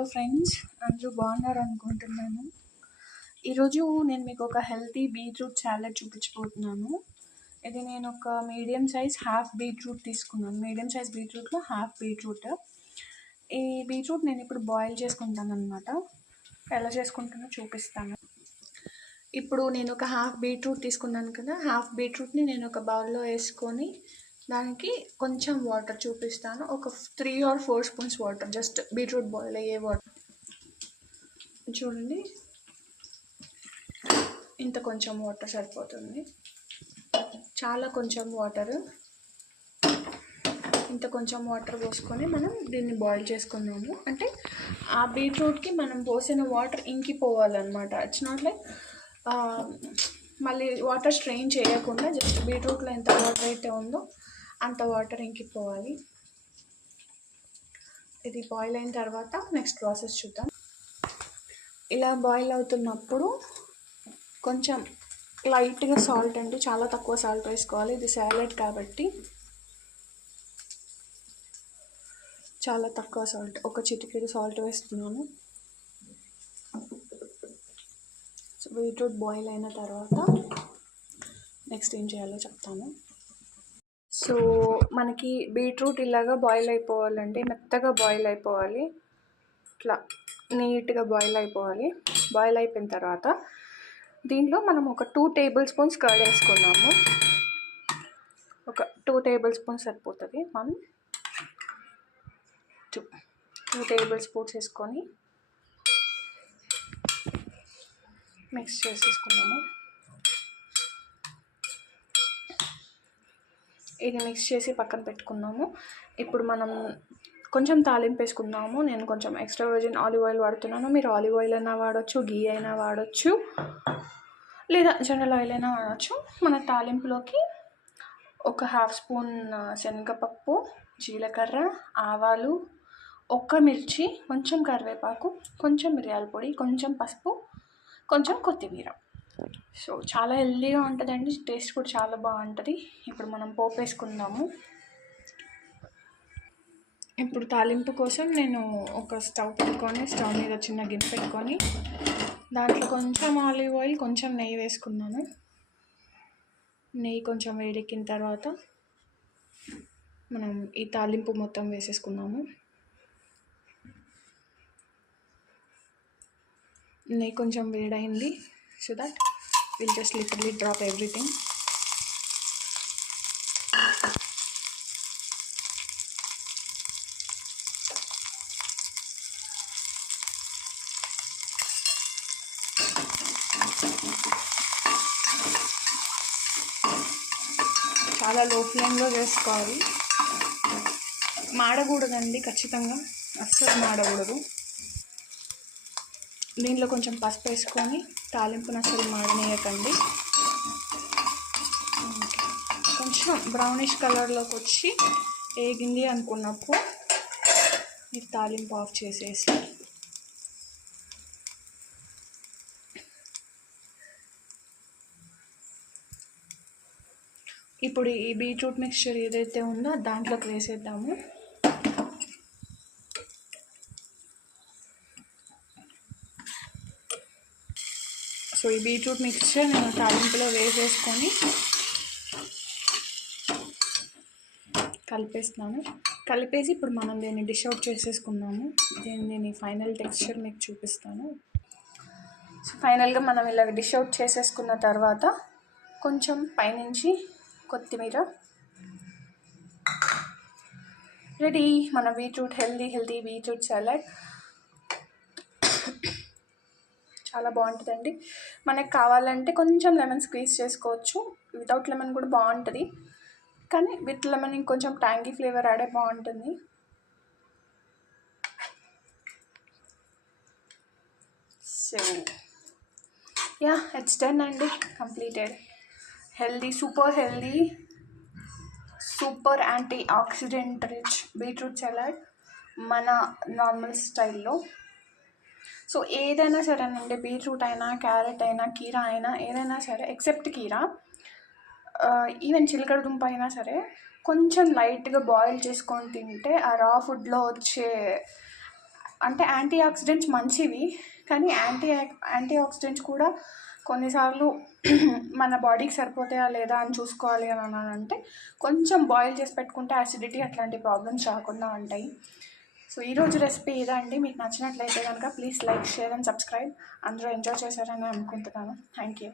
Hello friends, అందరూ బాగున్నారు అనుకుంటున్నాను. ఈరోజు నేను మీకు ఒక హెల్తీ బీట్రూట్ సాలడ్ చూపించబోతున్నాను. ఇది నేను ఒక మీడియం సైజ్ హాఫ్ బీట్రూట్ తీసుకున్నాను. మీడియం సైజ్ బీట్రూట్లో హాఫ్ బీట్రూట్. ఈ బీట్రూట్ నేను ఇప్పుడు బాయిల్ చేసుకుంటాను అనమాట. ఎలా చేసుకుంటానో చూపిస్తాను. ఇప్పుడు నేను ఒక హాఫ్ బీట్రూట్ తీసుకున్నాను కదా, హాఫ్ బీట్రూట్ని నేను ఒక బౌల్లో వేసుకొని దానికి కొంచెం వాటర్ చూపిస్తాను. ఒక 3 or 4 spoons water, just beetroot boil అయ్యే వాటర్. చూడండి, ఇంత కొంచెం వాటర్ సరిపోతుంది. చాలా కొంచెం వాటర్. ఇంత కొంచెం వాటర్ పోసుకొని మనం దీన్ని బాయిల్ చేసుకున్నాము. అంటే ఆ బీట్రూట్కి మనం పోసిన వాటర్ ఇంకిపోవాలన్నమాట. ఇట్స్ నాట్ లైక్ మళ్ళీ వాటర్ స్ట్రెయిన్ చేయకుండా జస్ట్ బీట్రూట్లో ఎంత వాటర్ అయితే ఉందో అంత వాటర్ ఇంకిపోవాలి. ఇది బాయిల్ అయిన తర్వాత నెక్స్ట్ ప్రాసెస్ చూద్దాం. ఇలా బాయిల్ అవుతున్నప్పుడు కొంచెం లైట్గా సాల్ట్, అండి చాలా తక్కువ సాల్ట్ వేసుకోవాలి. ఇది సాలెడ్ కాబట్టి చాలా తక్కువ సాల్ట్, ఒక చిటికెడు సాల్ట్ వేస్తున్నాను. సో బీట్రూట్ బాయిల్ అయిన తర్వాత నెక్స్ట్ ఏం చేయాలో చెప్తాను. సో మనకి బీట్రూట్ ఇలాగా బాయిల్ అయిపోవాలండి, మెత్తగా బాయిల్ అయిపోవాలి, ఇట్లా నీట్గా బాయిల్ అయిపోవాలి. బాయిల్ అయిపోయిన తర్వాత దీంట్లో మనం ఒక 2 టేబుల్ స్పూన్స్ కర్డ్ వేసుకున్నాము. ఒక 2 టేబుల్ స్పూన్స్ సరిపోతుంది. 1 2 టేబుల్ స్పూన్స్ వేసుకొని మిక్స్ చేసేసుకున్నాము. ఇది మిక్స్ చేసి పక్కన పెట్టుకున్నాము. ఇప్పుడు మనం కొంచెం తాలింపు వేసుకున్నాము. నేను కొంచెం ఎక్స్ట్రా వర్జిన్ ఆలివ్ ఆయిల్ వాడుతున్నాను. మీరు ఆలివ్ ఆయిల్ అయినా వాడచ్చు, గీ అయినా వాడచ్చు, లేదా జనరల్ ఆయిల్ అయినా వాడచ్చు. మన తాలింపులోకి ఒక 1/2 స్పూన్ శనగపప్పు, జీలకర్ర, ఆవాలు, ఒక్క మిర్చి, కొంచెం కరివేపాకు, కొంచెం మిరియాల పొడి, కొంచెం పసుపు, కొంచెం కొత్తిమీర. సో చాలా హెల్తీగా ఉంటుందండి, టేస్ట్ కూడా చాలా బాగుంటుంది. ఇప్పుడు మనం పోపు వేసుకుందాము. ఇప్పుడు తాలింపు కోసం నేను ఒక స్టవ్ పెట్టుకొని, స్టవ్ మీద చిన్న గిన్నె పెట్టుకొని దాంట్లో కొంచెం ఆలివ్ ఆయిల్, కొంచెం నెయ్యి వేసుకున్నాను. నెయ్యి కొంచెం వేడెక్కిన తర్వాత మనం ఈ తాలింపు మొత్తం వేసేసుకున్నాము. నెయ్యి కొంచెం వేడైంది. So that we'll just literally drop everything. చాలా లో ఫ్లేమ్లో చేసుకోవాలి. మాడకూడదండి, ఖచ్చితంగా అస్సలు మాడకూడదు. దీంట్లో కొంచెం పసుపు వేసుకొని తాలింపును అసలు మాడనేయకండి. కొంచెం బ్రౌనిష్ కలర్లోకి వచ్చి ఏగింది అనుకున్నప్పుడు ఈ తాలింపు ఆఫ్ చేసేసి ఇప్పుడు ఈ బీట్రూట్ మిక్స్చర్ ఏదైతే ఉందో దాంట్లోకి వేసేద్దాము. సో ఈ బీట్రూట్ మిక్స్చర్ నేను తాలింపులో వేసేసుకొని కలిపేసి ఇప్పుడు మనం దీన్ని డిష్ అవుట్ చేసేసుకున్నాము. దీన్ని ఫైనల్ టెక్స్చర్ మీకు చూపిస్తాను. సో ఫైనల్గా మనం ఇలా డిష్ అవుట్ చేసేసుకున్న తర్వాత కొంచెం పైనుంచి కొత్తిమీర. రెడీ మన బీట్రూట్ హెల్తీ బీట్రూట్ సాలడ్. చాలా బాగుంటుందండి. మనకు కావాలంటే కొంచెం లెమన్ స్క్వీజ్ చేసుకోవచ్చు. వితౌట్ లెమన్ కూడా బాగుంటుంది, కానీ విత్ లెమన్ ఇంకొంచెం ట్యాంగీ ఫ్లేవర్ ఆడే బాగుంటుంది. సో యా, ఇట్స్ డన్ అండి, completed. Super healthy, super anti oxidant rich beetroot salad మన నార్మల్ స్టైల్లో. సో ఏదైనా సరేనండి, బీట్రూట్ అయినా, క్యారెట్ అయినా, కీరా అయినా, ఏదైనా సరే ఎక్సెప్ట్ కీరా, ఈవెన్ చిలకడ దుంప అయినా సరే కొంచెం లైట్గా బాయిల్ చేసుకొని తింటే ఆ రా ఫుడ్లో వచ్చే అంటే యాంటీ ఆక్సిడెంట్స్ మంచివి, కానీ యాంటీ ఆక్సిడెంట్స్ కూడా కొన్నిసార్లు మన బాడీకి సరిపోతాయా లేదా అని చూసుకోవాలి అని అంటే కొంచెం బాయిల్ చేసి పెట్టుకుంటే యాసిడిటీ అట్లాంటి ప్రాబ్లమ్స్ రాకుండా ఉంటాయి. సో ఈరోజు రెసిపీ ఇదండి. మీకు నచ్చినట్లయితే కనుక please like, share and subscribe. అందరూ ఎంజాయ్ చేశారని అనుకుంటున్నాను. Thank you.